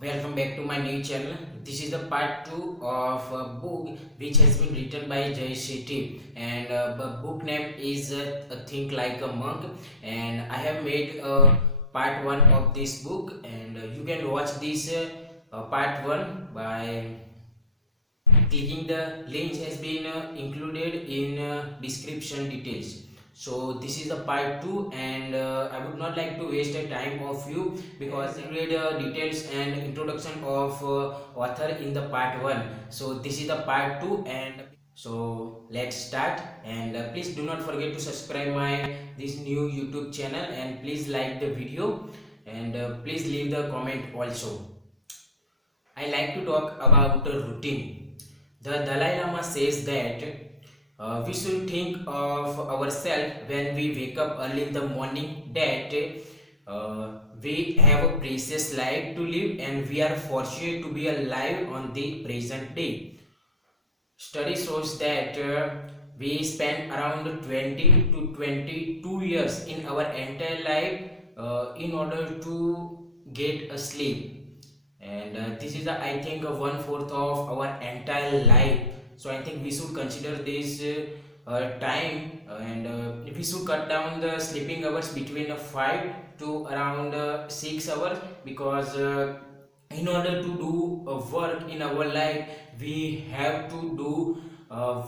Welcome back to my new channel. This is the part 2 of a book which has been written by Jay Shetty, and the book name is Think Like a Monk, and I have made part 1 of this book, and you can watch this part 1 by clicking the link has been included in description details. So this is the part 2, and I would not like to waste the time of you because I read details and introduction of author in the part 1. So this is the part 2, and so let's start. And please do not forget to subscribe my this new YouTube channel, and please like the video, and please leave the comment also. I like to talk about routine. The Dalai Lama says that we should think of ourselves when we wake up early in the morning, that we have a precious life to live and we are fortunate to be alive on the present day. Study shows that we spend around 20 to 22 years in our entire life in order to get a sleep, and this is I think 1/4 of our entire life. So I think we should consider this time, and we should cut down the sleeping hours between 5 to around 6 hours, because in order to do work in our life we have to do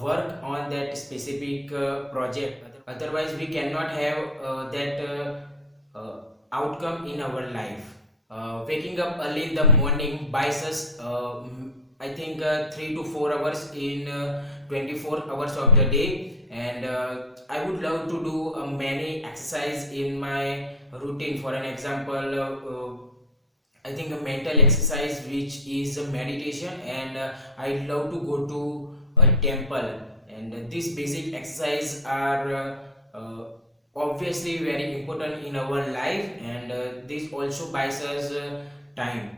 work on that specific project. Otherwise we cannot have that outcome in our life. Waking up early in the morning buys us I think 3 to 4 hours in 24 hours of the day, and I would love to do many exercise in my routine. For an example, I think a mental exercise which is a meditation, and I love to go to a temple, and these basic exercise are obviously very important in our life, and this also buys us time.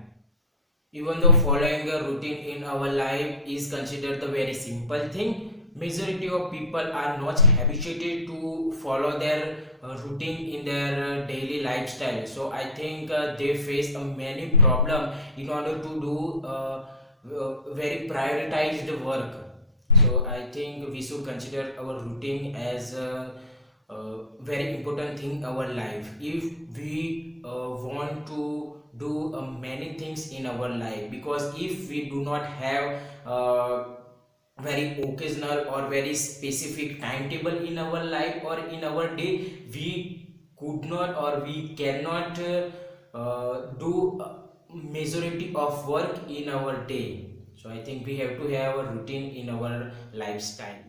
Even though following a routine in our life is considered a very simple thing, majority of people are not habituated to follow their routine in their daily lifestyle. So I think they face many problem in order to do very prioritized work. So I think we should consider our routine as very important thing in our life. If we want to do many things in our life, because if we do not have very occasional or very specific timetable in our life or in our day, we could not or we cannot do majority of work in our day. So I think we have to have a routine in our lifestyle.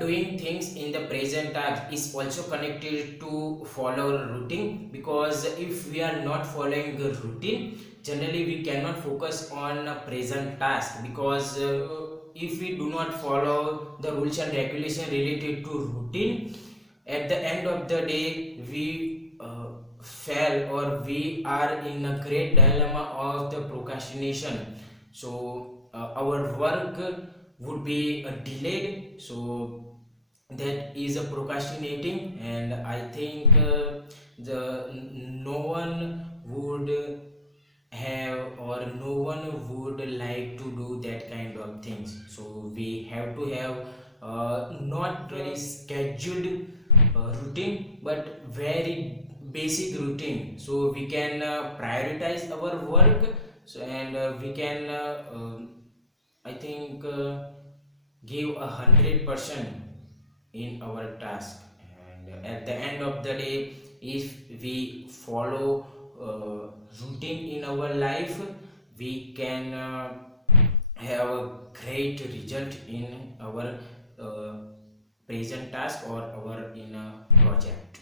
Doing things in the present task is also connected to follow routine, because if we are not following the routine, generally we cannot focus on a present task, because if we do not follow the rules and regulation related to routine, at the end of the day we fail, or we are in a great dilemma of the procrastination. So our work would be delayed, so that is a procrastinating, and I think the no one would have, or no one would like to do that kind of things. So we have to have not very scheduled routine, but very basic routine, so we can prioritize our work. So and we can I think give 100% in our task, and at the end of the day, if we follow routine in our life, we can have a great result in our uh, present task or our in a project.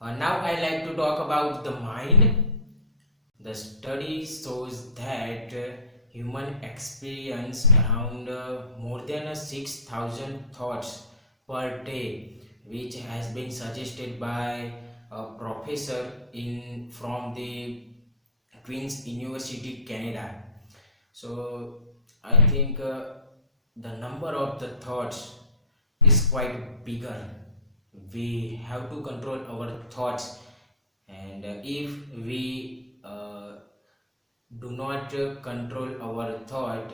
Now I like to talk about the mind. The study shows that human experience around more than 6,000 thoughts per day, which has been suggested by a professor in from the Queen's University, Canada. So I think the number of the thoughts is quite bigger. We have to control our thoughts, and if we do not control our thought,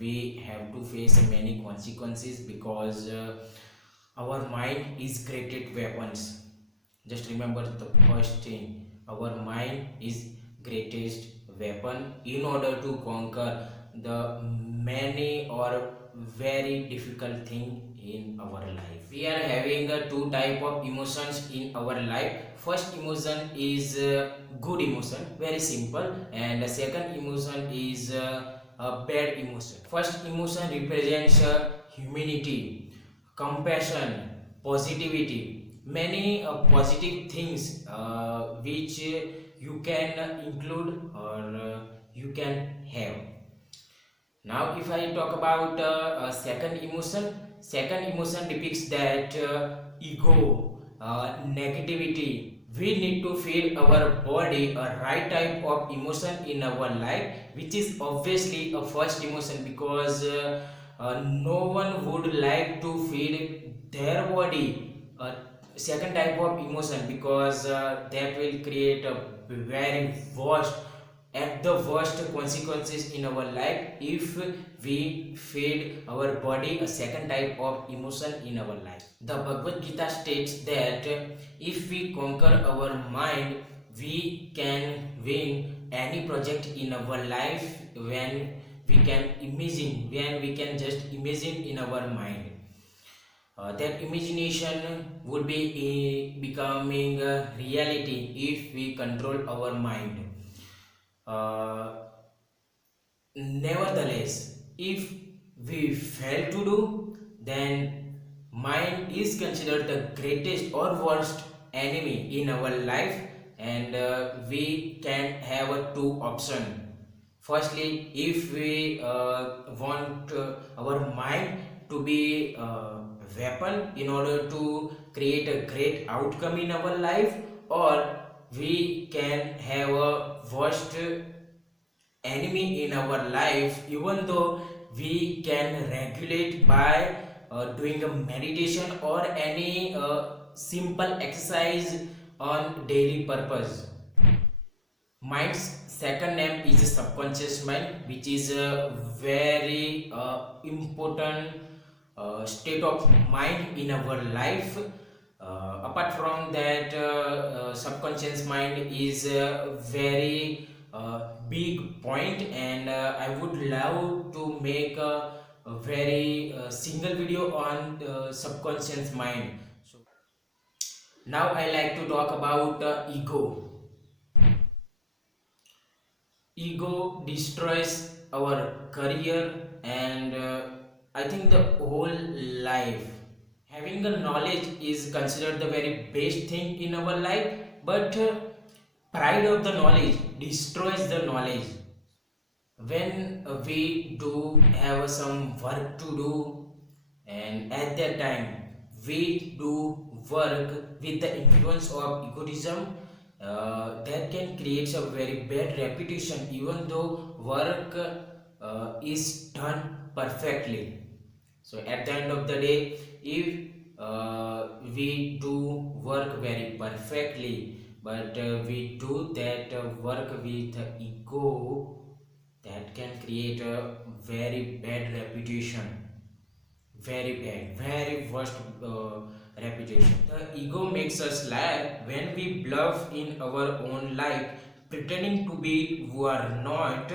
we have to face many consequences because our mind is great weapons. Just remember the first thing, our mind is greatest weapon in order to conquer the many or very difficult thing in our life. We are having two type of emotions in our life. First emotion is good emotion, very simple, and the second emotion is a bad emotion. First emotion represents humanity, compassion, positivity, many positive things which you can include or you can have. Now, if I talk about second emotion depicts that ego, negativity. We need to feed our body a right type of emotion in our life, which is obviously a first emotion because no one would like to feed their body a second type of emotion because that will create a very worst at the worst consequences in our life if we feed our body a second type of emotion in our life. The Bhagavad Gita states that if we conquer our mind, we can win any project in our life when we can just imagine in our mind. That imagination would be becoming a reality if we control our mind. Uh, Nevertheless, if we fail to do, then mind is considered the greatest or worst enemy in our life, and we can have a two option. Firstly, if we want our mind to be a weapon in order to create a great outcome in our life, or we can have a worst enemy in our life, even though we can regulate by doing a meditation or any simple exercise on daily purpose. Mind's second name is subconscious mind, which is a very important state of mind in our life. Apart from that, subconscious mind is a very big point, and I would love to make a very single video on subconscious mind. So now I like to talk about ego. Ego destroys our career and I think the whole life. Having the knowledge is considered the very best thing in our life, but pride of the knowledge destroys the knowledge. When we do have some work to do, and at that time we do work with the influence of egotism, that can create a very bad reputation even though work is done perfectly. So at the end of the day, if we do work very perfectly, but we do that work with ego, that can create a very bad reputation, very bad, very worst reputation. The ego makes us lie when we bluff in our own life, pretending to be who are not.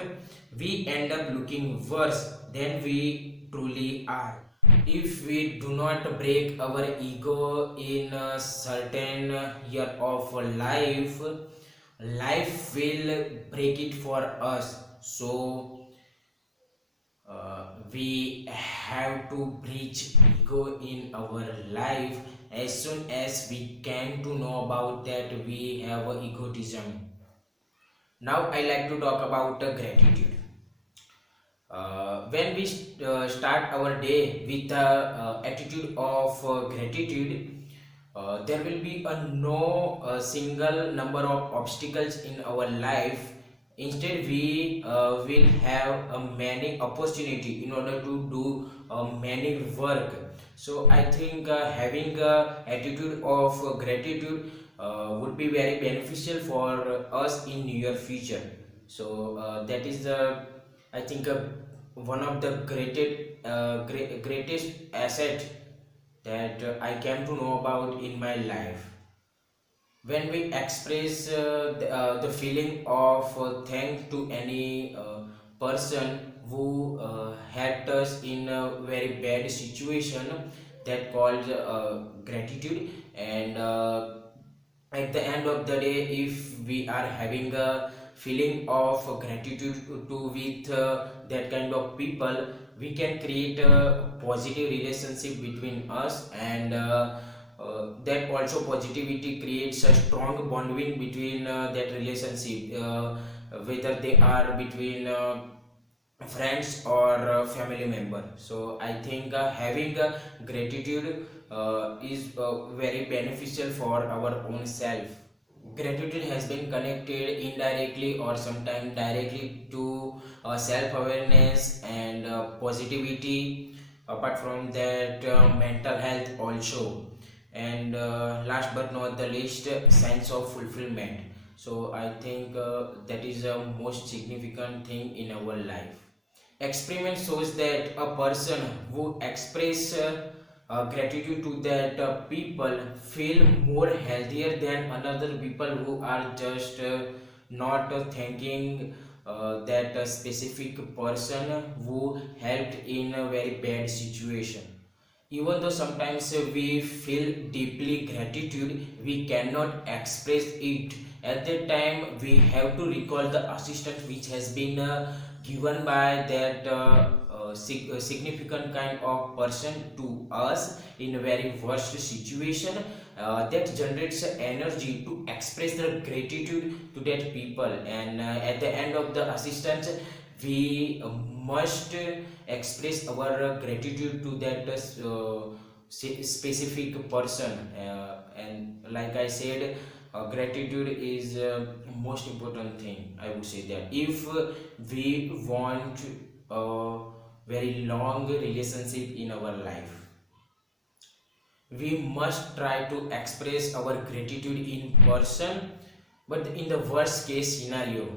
We end up looking worse than we truly are. If we do not break our ego in a certain year of life, life will break it for us. So we have to breach ego in our life as soon as we can to know about that we have a egotism. Now I like to talk about gratitude. When we start our day with the attitude of gratitude, there will be a no single number of obstacles in our life. Instead, we will have many opportunity in order to do many work. So I think having a attitude of gratitude would be very beneficial for us in near future. So that is the, I think, one of the greatest asset that I came to know about in my life. When we express the feeling of thanks to any person who helped us in a very bad situation, that called gratitude. And at the end of the day, if we are having a feeling of gratitude to with that kind of people, we can create a positive relationship between us. And that also positivity creates a strong bonding between that relationship, whether they are between friends or family member. So I think having gratitude is very beneficial for our own self. Gratitude has been connected indirectly or sometimes directly to self-awareness and positivity. Apart from that, mental health also. And last but not the least, sense of fulfillment. So I think that is the most significant thing in our life. Experiment shows that a person who express gratitude to that people feel more healthier than another people who are just not thanking that specific person who helped in a very bad situation. Even though sometimes we feel deeply gratitude, we cannot express it. At that time, we have to recall the assistance which has been given by that significant kind of person to us in a very worst situation. That generates energy to express the gratitude to that people. And at the end of the assistance, we must express our gratitude to that specific person. And like I said, gratitude is most important thing. I would say that if we want a very long relationship in our life, we must try to express our gratitude in person. But in the worst case scenario,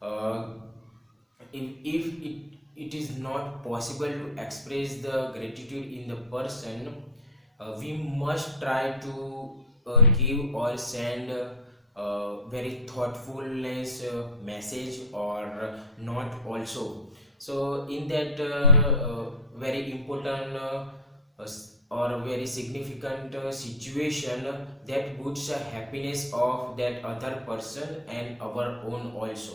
uh, if it is not possible to express the gratitude in the person, we must try to give or send very thoughtfulness message or not also. So in that very important or a very significant situation, that boosts the happiness of that other person and our own also.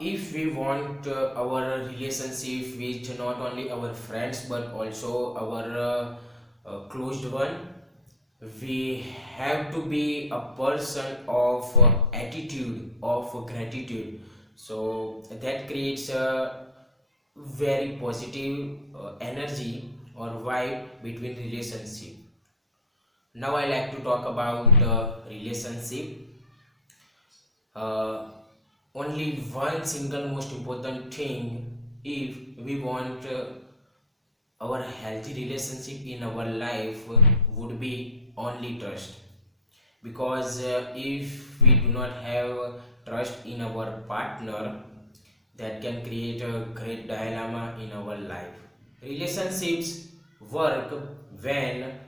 If we want our relationship with not only our friends but also our closed one, we have to be a person of attitude of gratitude. So that creates a very positive energy or vibe between relationship. Now I like to talk about relationship. uh, Only one single most important thing if we want our healthy relationship in our life would be only trust. Because if we do not have trust in our partner, that can create a great dilemma in our life. Relationships work when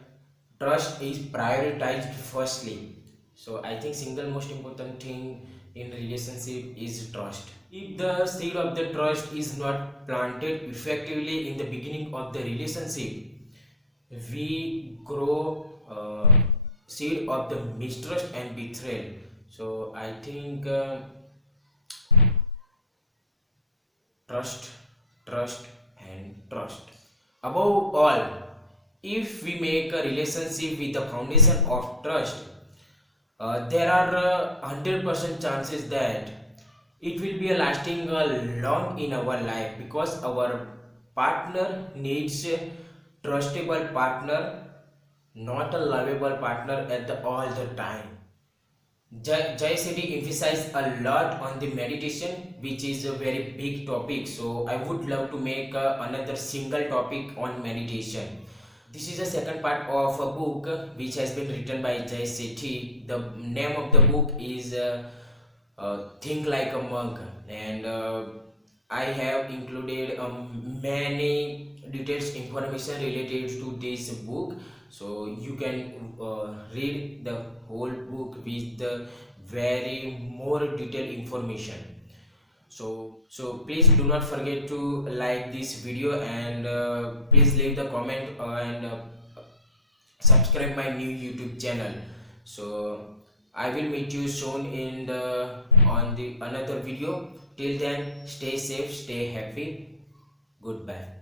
trust is prioritized firstly. So I think single most important thing in relationship is trust. If the seed of the trust is not planted effectively in the beginning of the relationship, we grow seed of the mistrust and betrayal. So I think trust, trust, and trust. Above all, if we make a relationship with the foundation of trust, there are 100% chances that it will be a lasting long in our life, because our partner needs a trustable partner, not a lovable partner at all the time. Jai Shetty emphasized a lot on the meditation, which is a very big topic. So I would love to make another single topic on meditation. This is the second part of a book which has been written by Jai Shetty. The name of the book is think like a monk. And I have included many details information related to this book, so you can read the whole book with the very more detailed information. So please do not forget to like this video, and please leave the comment, and subscribe my new YouTube channel. So I will meet you soon in the on the another video. Till then, stay safe, stay happy. Goodbye.